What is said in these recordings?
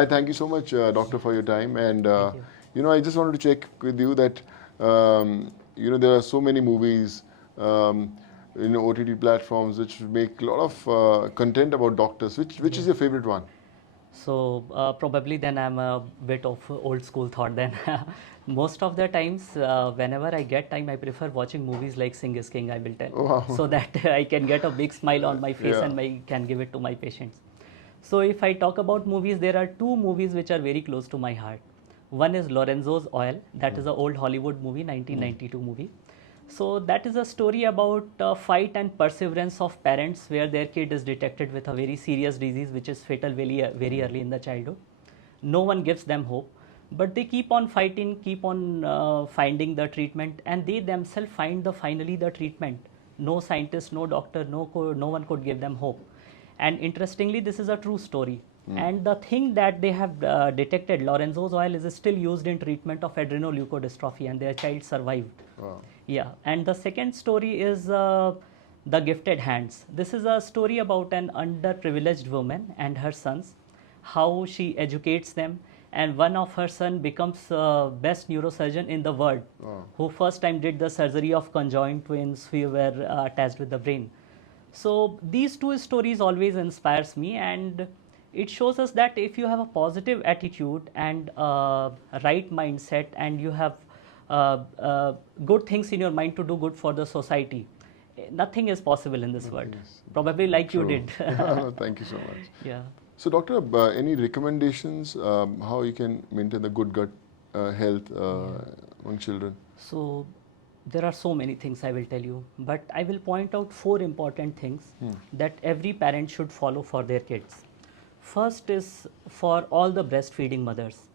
I thank you so much, Doctor, for your time. And, Thank you. I just wanted to check with you that, there are so many movies, OTT platforms which make a lot of content about doctors. Which is Yeah. your favorite one? So probably then I'm a bit of old school thought then. Most of the times, whenever I get time, I prefer watching movies like Sing is King, I will tell, Wow. so that I can get a big smile on my face Yeah. and I can give it to my patients. So if I talk about movies, there are two movies which are very close to my heart. One is Lorenzo's Oil, that is an old Hollywood movie, 1992 movie. So that is a story about fight and perseverance of parents where their kid is detected with a very serious disease which is fatal very early in the childhood. No one gives them hope, but they keep on fighting, keep on finding the treatment, and they themselves find finally the treatment. No scientist, no doctor, no one could give them hope. And interestingly, this is a true story. And the thing that they have detected, Lorenzo's oil, is still used in treatment of adrenoleukodystrophy, and their child survived. Wow. Yeah, and the second story is The Gifted Hands. This is a story about an underprivileged woman and her sons, how she educates them, and one of her son becomes best neurosurgeon in the world, Wow. who first time did the surgery of conjoined twins who were attached with the brain. So these two stories always inspires me, and it shows us that if you have a positive attitude and right mindset, and you have good things in your mind to do good for the society, nothing is possible in this world. Yes. Probably like you True. did. Thank you so much. Yeah. So, Doctor, any recommendations how you can maintain the good gut health among children? So there are so many things I will tell you, but I will point out four important things that every parent should follow for their kids. First is for all the breastfeeding mothers.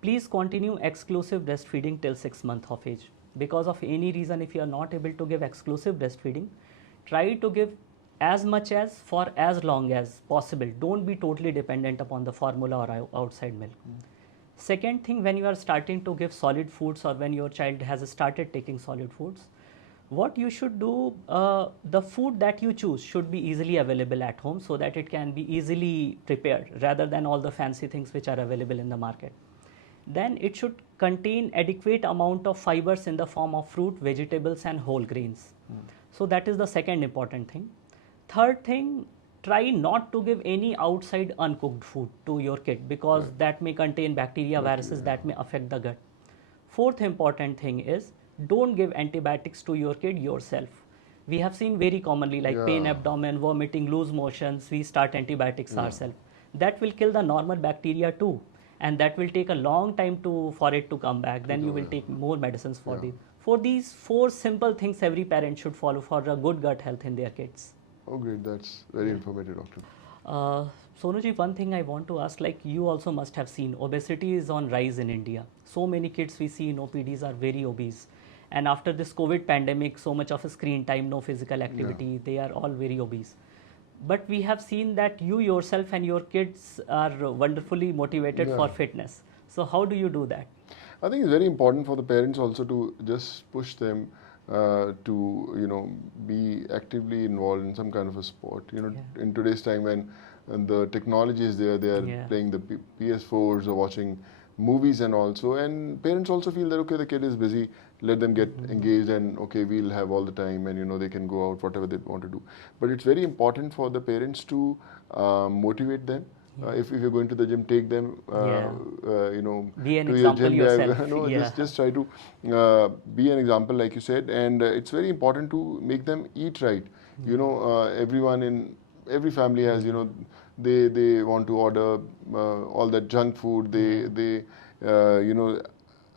Please continue exclusive breastfeeding till 6 months of age. Because of any reason, if you are not able to give exclusive breastfeeding, try to give as much as for as long as possible. Don't be totally dependent upon the formula or outside milk. Second thing, when you are starting to give solid foods or when your child has started taking solid foods, what you should do, the food that you choose should be easily available at home so that it can be easily prepared rather than all the fancy things which are available in the market. Then it should contain adequate amount of fibers in the form of fruit, vegetables and whole grains. So that is the second important thing. Third thing, try not to give any outside uncooked food to your kid, because that may contain bacteria, viruses that may affect the gut. Fourth important thing is, don't give antibiotics to your kid yourself. We have seen very commonly like pain, Yeah. abdomen, vomiting, loose motions, we start antibiotics ourselves. That will kill the normal bacteria too, and that will take a long time for it to come back. Then you will take more medicines for these four simple things every parent should follow for a good gut health in their kids. Oh, great. That's very informative, Doctor. Sonuji, one thing I want to ask, like you also must have seen, obesity is on rise in India. So many kids we see in OPDs are very obese. And after this COVID pandemic, so much of screen time, no physical activity, they are all very obese. But we have seen that you yourself and your kids are wonderfully motivated for fitness. So how do you do that? I think it's very important for the parents also to just push them to be actively involved in some kind of a sport. In today's time when the technology is there, they are playing the PS4s or watching movies and also. And parents also feel that okay, the kid is busy, let them get engaged, and okay, we'll have all the time, and they can go out whatever they want to do. But it's very important for the parents to motivate them. If you're going to the gym, take them, Be an to your example gym. yourself. No, Yeah. just try to be an example, like you said, and it's very important to make them eat right. Everyone in every family has, they want to order all that junk food. They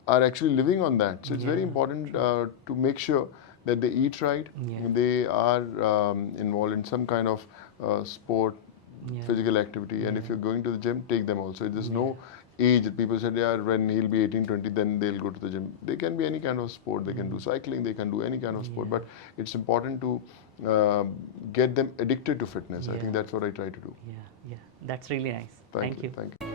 are actually living on that. So it's very important to make sure that they eat right. They are involved in some kind of sport, physical activity, and if you're going to the gym, take them also. There's no age that people said, yeah, when he'll be 18, 20, then they'll go to the gym. They can be any kind of sport. They can do cycling, they can do any kind of sport, but it's important to get them addicted to fitness. I think that's what I try to do. Yeah, that's really nice. Thank you. Thank you.